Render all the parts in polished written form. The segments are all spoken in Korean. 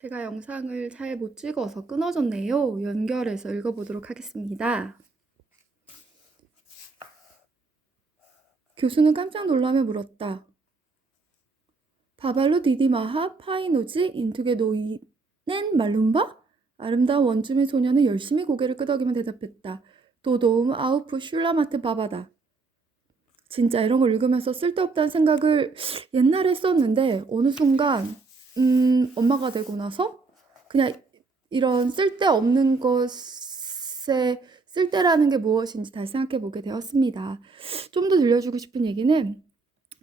제가 영상을 잘 못 찍어서 끊어졌네요. 연결해서 읽어보도록 하겠습니다. 교수는 깜짝 놀라며 물었다. 바발로 디디마하 파이노지 인투게 노이넨 말룸바? 아름다운 원주민 소녀는 열심히 고개를 끄덕이며 대답했다. 도도움 아우프 슐라마트 바바다. 진짜 이런 걸 읽으면서 쓸데없다는 생각을 옛날에 했었는데 어느 순간 엄마가 되고 나서 그냥 이런 쓸데없는 것에 쓸데라는 게 무엇인지 다시 생각해 보게 되었습니다. 좀 더 들려주고 싶은 얘기는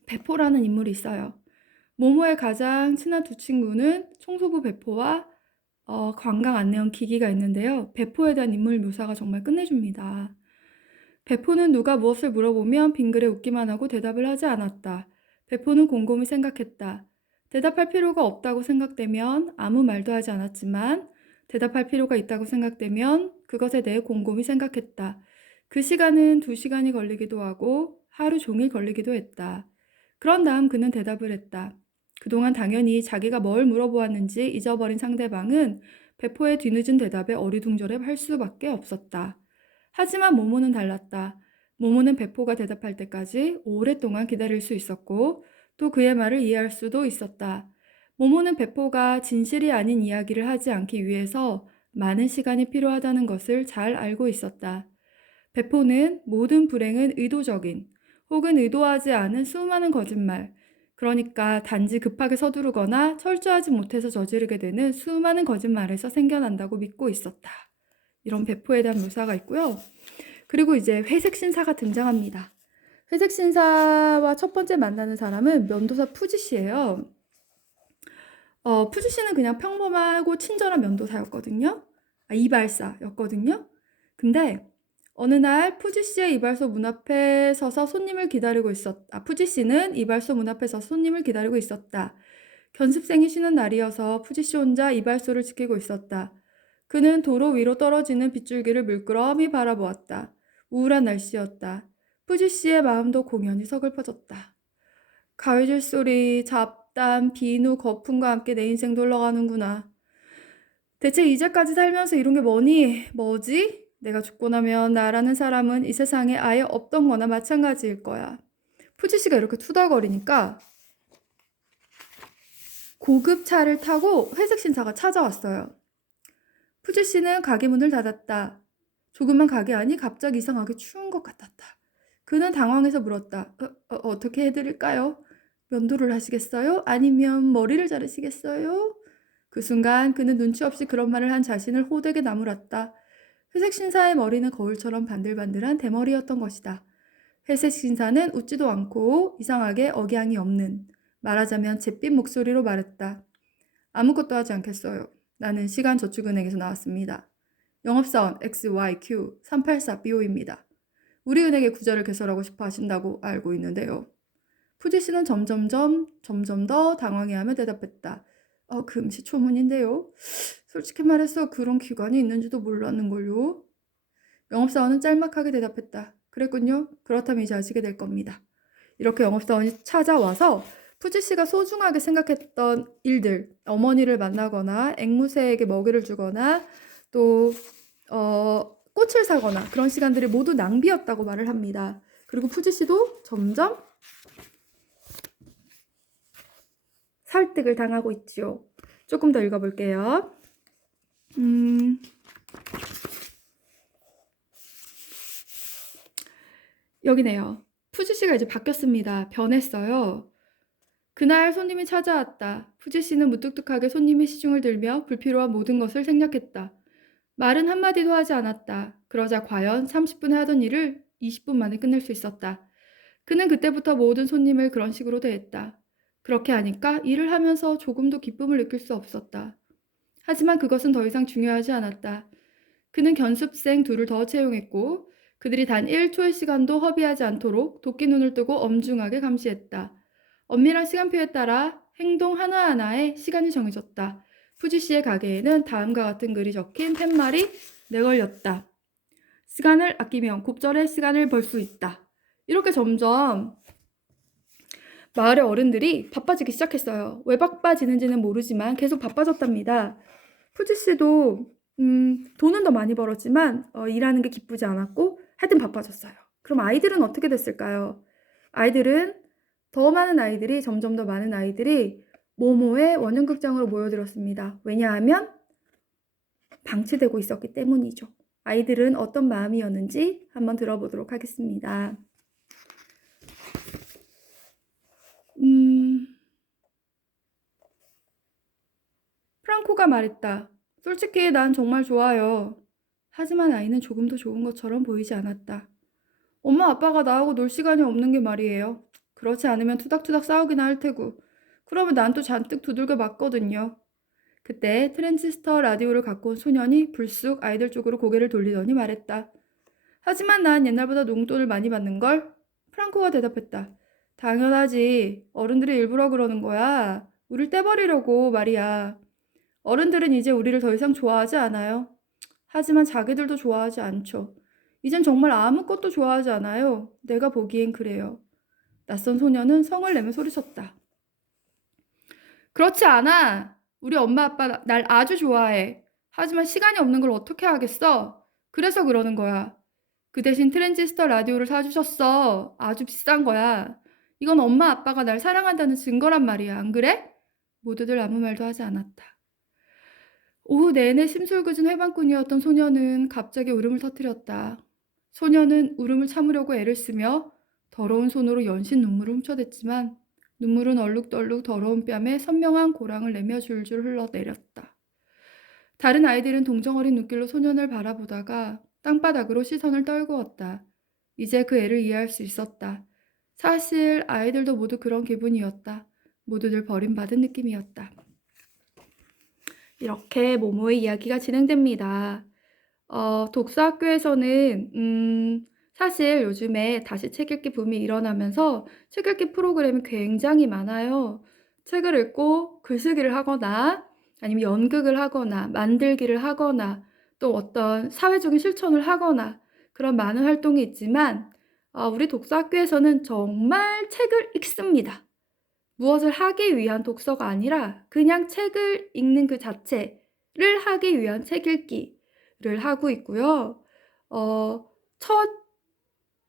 배포라는 인물이 있어요. 모모의 가장 친한 두 친구는 청소부 배포와 관광 안내원 기기가 있는데요. 배포에 대한 인물 묘사가 정말 끝내줍니다. 배포는 누가 무엇을 물어보면 빙그레 웃기만 하고 대답을 하지 않았다. 배포는 곰곰이 생각했다. 대답할 필요가 없다고 생각되면 아무 말도 하지 않았지만 대답할 필요가 있다고 생각되면 그것에 대해 곰곰이 생각했다. 그 시간은 2시간이 걸리기도 하고 하루 종일 걸리기도 했다. 그런 다음 그는 대답을 했다. 그동안 당연히 자기가 뭘 물어보았는지 잊어버린 상대방은 배포의 뒤늦은 대답에 어리둥절해 할 수밖에 없었다. 하지만 모모는 달랐다. 모모는 배포가 대답할 때까지 오랫동안 기다릴 수 있었고 또 그의 말을 이해할 수도 있었다. 모모는 배포가 진실이 아닌 이야기를 하지 않기 위해서 많은 시간이 필요하다는 것을 잘 알고 있었다. 배포는 모든 불행은 의도적인 혹은 의도하지 않은 수많은 거짓말, 그러니까 단지 급하게 서두르거나 철저하지 못해서 저지르게 되는 수많은 거짓말에서 생겨난다고 믿고 있었다. 이런 배포에 대한 묘사가 있고요. 그리고 이제 회색 신사가 등장합니다. 회색 신사와 첫 번째 만나는 사람은 면도사 푸지 씨예요. 푸지 씨는 그냥 평범하고 친절한 면도사였거든요. 이발사였거든요. 근데 어느 날 푸지 씨의 이발소 문 앞에 서서 손님을 기다리고 있었다. 푸지 씨는 이발소 문 앞에 서서 손님을 기다리고 있었다. 견습생이 쉬는 날이어서 푸지 씨 혼자 이발소를 지키고 있었다. 그는 도로 위로 떨어지는 빗줄기를 물끄러미 바라보았다. 우울한 날씨였다. 푸지 씨의 마음도 공연히 서글퍼졌다. 가위질 소리, 잡담, 비누, 거품과 함께 내 인생도 흘러가는구나. 대체 이제까지 살면서 이룬 게 뭐지? 내가 죽고 나면 나라는 사람은 이 세상에 아예 없던 거나 마찬가지일 거야. 푸지 씨가 이렇게 투덜거리니까 고급 차를 타고 회색 신사가 찾아왔어요. 푸지 씨는 가게 문을 닫았다. 조그만 가게 안이 갑자기 이상하게 추운 것 같았다. 그는 당황해서 물었다. 어떻게 해드릴까요? 면도를 하시겠어요? 아니면 머리를 자르시겠어요? 그 순간 그는 눈치 없이 그런 말을 한 자신을 호되게 나무랐다. 회색 신사의 머리는 거울처럼 반들반들한 대머리였던 것이다. 회색 신사는 웃지도 않고 이상하게 억양이 없는, 말하자면 잿빛 목소리로 말했다. 아무것도 하지 않겠어요. 나는 시간저축은행에서 나왔습니다. 영업사원 XYQ 384BO입니다. 우리 은행의 구좌를 개설하고 싶어 하신다고 알고 있는데요. 푸지 씨는 점점 더 당황해하며 대답했다. 금시초문인데요. 솔직히 말해서 그런 기관이 있는지도 몰랐는걸요. 영업사원은 짤막하게 대답했다. 그랬군요. 그렇다면 이제 아시게 될 겁니다. 이렇게 영업사원이 찾아와서 푸지 씨가 소중하게 생각했던 일들, 어머니를 만나거나 앵무새에게 먹이를 주거나 또 꽃을 사거나 그런 시간들이 모두 낭비였다고 말을 합니다. 그리고 푸지 씨도 점점 설득을 당하고 있지요. 조금 더 읽어볼게요. 여기네요. 푸지 씨가 이제 바뀌었습니다. 변했어요. 그날 손님이 찾아왔다. 푸지 씨는 무뚝뚝하게 손님의 시중을 들며 불필요한 모든 것을 생략했다. 말은 한마디도 하지 않았다. 그러자 과연 30분에 하던 일을 20분 만에 끝낼 수 있었다. 그는 그때부터 모든 손님을 그런 식으로 대했다. 그렇게 하니까 일을 하면서 조금도 기쁨을 느낄 수 없었다. 하지만 그것은 더 이상 중요하지 않았다. 그는 견습생 둘을 더 채용했고 그들이 단 1초의 시간도 허비하지 않도록 도끼 눈을 뜨고 엄중하게 감시했다. 엄밀한 시간표에 따라 행동 하나하나에 시간이 정해졌다. 푸지 씨의 가게에는 다음과 같은 글이 적힌 팻말이 내걸렸다. 시간을 아끼면 곱절의 시간을 벌 수 있다. 이렇게 점점 마을의 어른들이 바빠지기 시작했어요. 왜 바빠지는지는 모르지만 계속 바빠졌답니다. 푸지 씨도 돈은 더 많이 벌었지만 일하는 게 기쁘지 않았고 하여튼 바빠졌어요. 그럼 아이들은 어떻게 됐을까요? 더 많은 아이들이 점점 더 많은 아이들이 모모의 원형극장으로 모여들었습니다. 왜냐하면 방치되고 있었기 때문이죠. 아이들은 어떤 마음이었는지 한번 들어보도록 하겠습니다. 프랑코가 말했다. 솔직히 난 정말 좋아요. 하지만 아이는 조금도 좋은 것처럼 보이지 않았다. 엄마 아빠가 나하고 놀 시간이 없는 게 말이에요. 그렇지 않으면 투닥투닥 싸우기나 할 테고. 그러면 난 또 잔뜩 두들겨 맞거든요. 그때 트랜지스터 라디오를 갖고 온 소년이 불쑥 아이들 쪽으로 고개를 돌리더니 말했다. 하지만 난 옛날보다 용돈을 많이 받는걸? 프랑코가 대답했다. 당연하지. 어른들이 일부러 그러는 거야. 우릴 떼버리려고 말이야. 어른들은 이제 우리를 더 이상 좋아하지 않아요. 하지만 자기들도 좋아하지 않죠. 이젠 정말 아무것도 좋아하지 않아요. 내가 보기엔 그래요. 낯선 소녀는 성을 내며 소리쳤다. 그렇지 않아. 우리 엄마 아빠 날 아주 좋아해. 하지만 시간이 없는 걸 어떻게 하겠어? 그래서 그러는 거야. 그 대신 트랜지스터 라디오를 사주셨어. 아주 비싼 거야. 이건 엄마 아빠가 날 사랑한다는 증거란 말이야. 안 그래? 모두들 아무 말도 하지 않았다. 오후 내내 심술궂은 회방꾼이었던 소녀는 갑자기 울음을 터뜨렸다. 소녀는 울음을 참으려고 애를 쓰며 더러운 손으로 연신 눈물을 훔쳐댔지만 눈물은 얼룩덜룩 더러운 뺨에 선명한 고랑을 내며 줄줄 흘러내렸다. 다른 아이들은 동정어린 눈길로 소년을 바라보다가 땅바닥으로 시선을 떨구었다. 이제 그 애를 이해할 수 있었다. 사실 아이들도 모두 그런 기분이었다. 모두들 버림받은 느낌이었다. 이렇게 모모의 이야기가 진행됩니다. 독서학교에서는 사실 요즘에 다시 책 읽기 붐이 일어나면서 책 읽기 프로그램이 굉장히 많아요. 책을 읽고 글쓰기를 하거나 아니면 연극을 하거나 만들기를 하거나 또 어떤 사회적인 실천을 하거나 그런 많은 활동이 있지만 우리 독서학교에서는 정말 책을 읽습니다. 무엇을 하기 위한 독서가 아니라 그냥 책을 읽는 그 자체를 하기 위한 책 읽기를 하고 있고요. 첫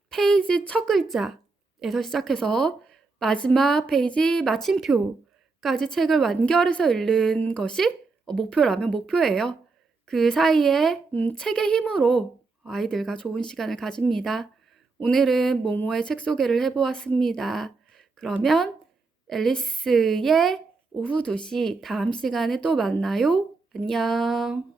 페이지 첫 글자에서 시작해서 마지막 페이지 마침표까지 책을 완결해서 읽는 것이 목표라면 목표예요. 그 사이에 책의 힘으로 아이들과 좋은 시간을 가집니다. 오늘은 모모의 책 소개를 해보았습니다. 그러면 앨리스의 오후 2시 다음 시간에 또 만나요. 안녕.